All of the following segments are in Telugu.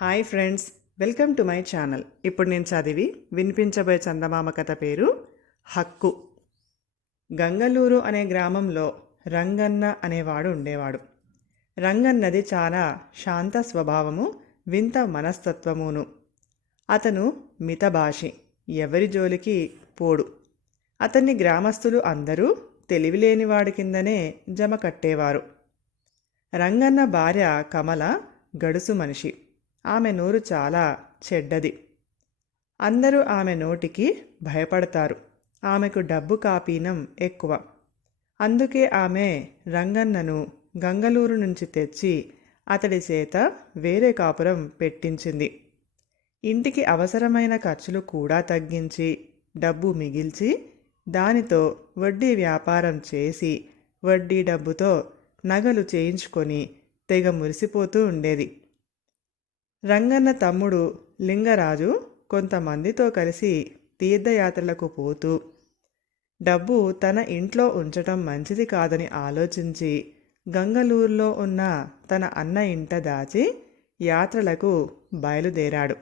Hi friends, welcome to my channel. ఇప్పుడు నేను చదివి వినిపించబోయే చందమామ కథ పేరు హక్కు. గంగలూరు అనే గ్రామంలో రంగన్న అనేవాడు ఉండేవాడు. రంగన్నది చాలా శాంత స్వభావము, వింత మనస్తత్వమును. అతను మితభాషి, ఎవరి జోలికి పోడు. అతన్ని గ్రామస్తులు అందరూ తెలివిలేనివాడి కిందనే జమ కట్టేవారు. రంగన్న భార్య కమల గడుసు మనిషి. ఆమె నోరు చాలా చెడ్డది. అందరూ ఆమె నోటికి భయపడతారు. ఆమెకు డబ్బు కాపీనం ఎక్కువ. అందుకే ఆమె రంగన్నను గంగలూరు నుంచి తెచ్చి అతడి చేత వేరే కాపురం పెట్టించింది. ఇంటికి అవసరమైన ఖర్చులు కూడా తగ్గించి డబ్బు మిగిల్చి దానితో వడ్డీ వ్యాపారం చేసి వడ్డీ డబ్బుతో నగలు చేయించుకొని తెగ మురిసిపోతూ ఉండేది. రంగన్న తమ్ముడు లింగరాజు కొంతమందితో కలిసి తీర్థయాత్రలకు పోతూ డబ్బు తన ఇంట్లో ఉంచటం మంచిది కాదని ఆలోచించి గంగలూరులో ఉన్న తన అన్న ఇంట దాచి యాత్రలకు బయలుదేరాడు.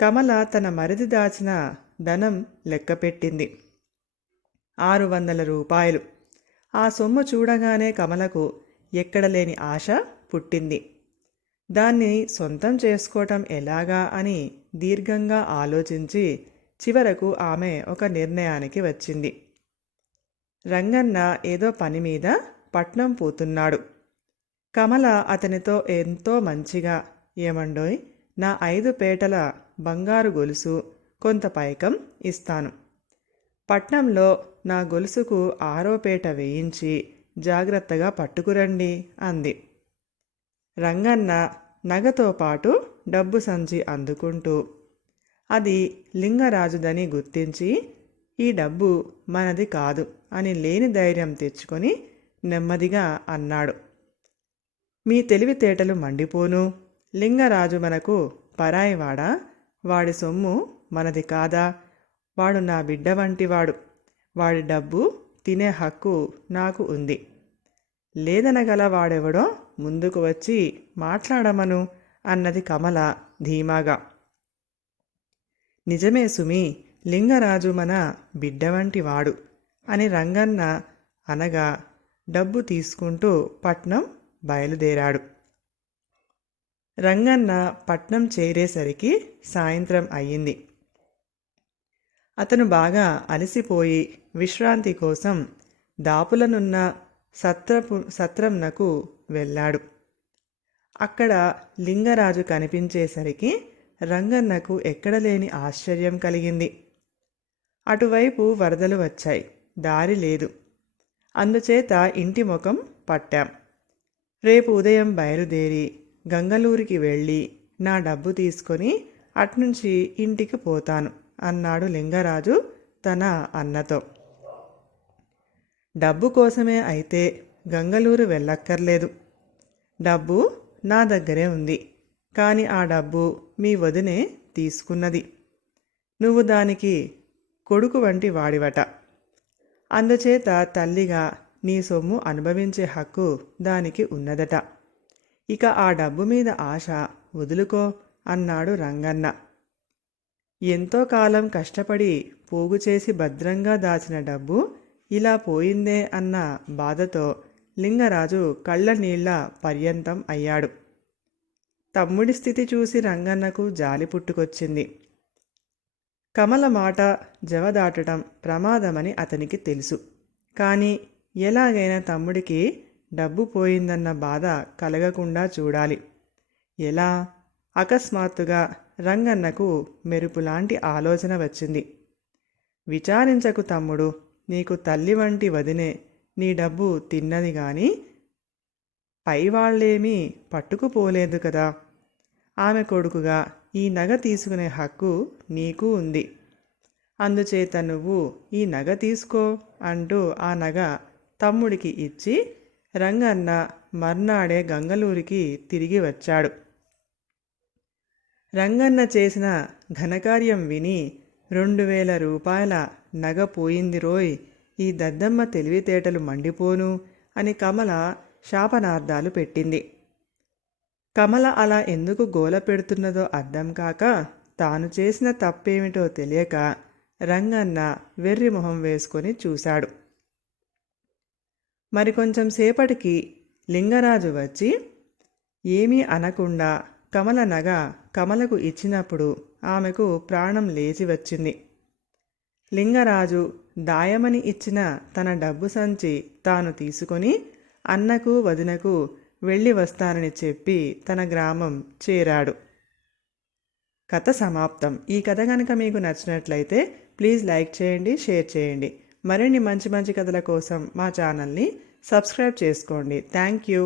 కమల తన మరిది దాచిన ధనం లెక్కపెట్టింది. 600 రూపాయలు. ఆ సొమ్ము చూడగానే కమలకు ఎక్కడలేని ఆశ పుట్టింది. దాన్ని సొంతం చేసుకోవటం ఎలాగా అని దీర్ఘంగా ఆలోచించి చివరకు ఆమె ఒక నిర్ణయానికి వచ్చింది. రంగన్న ఏదో పని మీద పట్నం పోతున్నాడు. కమల అతనితో ఎంతో మంచిగా, ఏమండోయ్, నా 5 పేటల బంగారు గొలుసు, కొంత పైకం ఇస్తాను. పట్నంలో నా గొలుసుకు 6వ పేట వేయించి జాగ్రత్తగా పట్టుకురండి అంది. రంగన్న నగతో పాటు డబ్బు సంచి అందుకుంటూ అది లింగరాజుదని గుర్తించి ఈ డబ్బు మనది కాదు అని లేని ధైర్యం తెచ్చుకొని నెమ్మదిగా అన్నాడు. మీ తెలివితేటలు మండిపోను. లింగరాజు మనకు పరాయివాడా? వాడి సొమ్ము మనది కాదా? వాడు నా బిడ్డ వంటివాడు. వాడి డబ్బు తినే హక్కు నాకు ఉంది. లేదనగల వాడెవడో ముందుకు వచ్చి మాట్లాడమను అన్నది కమల ధీమాగా. నిజమే సుమి, లింగరాజు మన బిడ్డ వంటి వాడు అని రంగన్న అనగా డబ్బు తీసుకుంటూ పట్నం బయలుదేరాడు. రంగన్న పట్నం చేరేసరికి సాయంత్రం అయ్యింది. అతను బాగా అలసిపోయి విశ్రాంతి కోసం దాపులనున్న సత్రంనకు వెళ్ళాడు. అక్కడ లింగరాజు కనిపించేసరికి రంగన్నకు ఎక్కడలేని ఆశ్చర్యం కలిగింది. అటువైపు వరదలు వచ్చాయి, దారి లేదు. అందుచేత ఇంటి ముఖం పట్టాం. రేపు ఉదయం బయలుదేరి గంగలూరికి వెళ్ళి నా డబ్బు తీసుకొని అట్నుంచి ఇంటికి పోతాను అన్నాడు లింగరాజు తన అన్నతో. డబ్బు కోసమే అయితే గంగలూరు వెళ్ళక్కర్లేదు. డబ్బు నా దగ్గరే ఉంది. కానీ ఆ డబ్బు మీ వదినే తీసుకున్నది. నువ్వు దానికి కొడుకు వంటి వాడివట. అందుచేత తల్లిగా నీ సొమ్ము అనుభవించే హక్కు దానికి ఉన్నదట. ఇక ఆ డబ్బు మీద ఆశ వదులుకో అన్నాడు రంగన్న. ఎంతో కాలం కష్టపడి పోగు చేసి భద్రంగా దాచిన డబ్బు ఇలా పోయిందే అన్న బాధతో లింగరాజు కళ్ళ నీళ్ల పర్యంతం అయ్యాడు. తమ్ముడి స్థితి చూసి రంగన్నకు జాలి పుట్టుకొచ్చింది. కమల మాట జవదాటడం ప్రమాదమని అతనికి తెలుసు. కానీ ఎలాగైనా తమ్ముడికి డబ్బు పోయిందన్న బాధ కలగకుండా చూడాలి. ఎలా? అకస్మాత్తుగా రంగన్నకు మెరుపులాంటి ఆలోచన వచ్చింది. విచారించకు తమ్ముడు, నీకు తల్లి వంటి వదినే నీ డబ్బు తిన్నది గాని పైవాళ్లేమీ పట్టుకుపోలేదు కదా. ఆమె కొడుకుగా ఈ నగ తీసుకునే హక్కు నీకు ఉంది. అందుచేత నువ్వు ఈ నగ తీసుకో అంటూ ఆ నగ తమ్ముడికి ఇచ్చి రంగన్న మర్నాడే గంగలూరికి తిరిగి వచ్చాడు. రంగన్న చేసిన ఘనకార్యం విని 2000 రూపాయల నగ పోయింది రోయ్, ఈ దద్దమ్మ తెలివితేటలు మండిపోను అని కమల శాపనార్థాలు పెట్టింది. కమల అలా ఎందుకు గోల పెడుతున్నదో అర్థం కాక తాను చేసిన తప్పేమిటో తెలియక రంగన్న వెర్రి మొహం వేసుకొని చూశాడు. మరికొంచెం సేపటికి లింగరాజు వచ్చి ఏమీ అనకుండా కమల నగ కమలకు ఇచ్చినప్పుడు ఆమెకు ప్రాణం లేచి వచ్చింది. లింగరాజు దాయమని ఇచ్చిన తన డబ్బు సంచి తాను తీసుకొని అన్నకు వదినకు వెళ్ళి వస్తానని చెప్పి తన గ్రామం చేరాడు. కథ సమాప్తం. ఈ కథ కనుక మీకు నచ్చినట్లయితే ప్లీజ్ లైక్ చేయండి, షేర్ చేయండి. మరిన్ని మంచి మంచి కథల కోసం మా ఛానల్ని సబ్స్క్రైబ్ చేసుకోండి. Thank you.